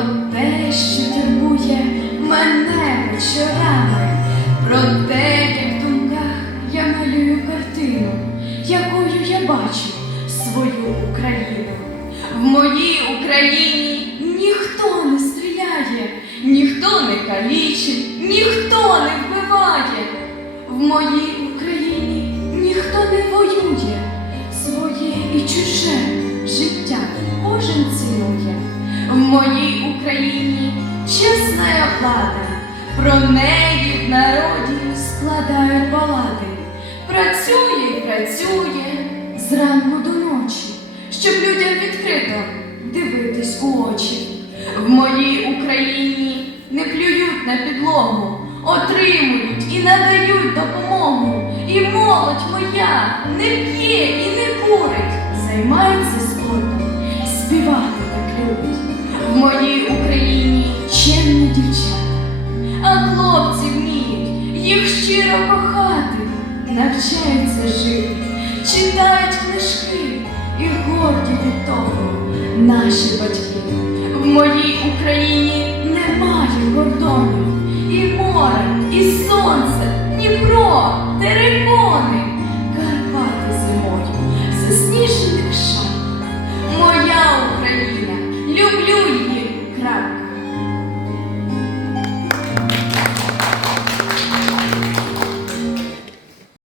про те, що турбує мене вечорами, про те, як в думках я малюю картину, якою я бачу свою Україну. В моїй Україні ніхто не стріляє, ніхто не калічить, ніхто не вбиває в моїй Україні. Україні чесна влада, про неї в народі складають балади. Працює працює зранку до ночі, щоб людям відкрито дивитись у очі. В моїй Україні не плюють на підлогу, отримують і надають допомогу. І молодь моя не п'є і не курить, займається щиро кохати, навчаються жити, читають книжки і горді від того наші батьки. В моїй Україні немає кордонів, і море, і сонце, Дніпро, терен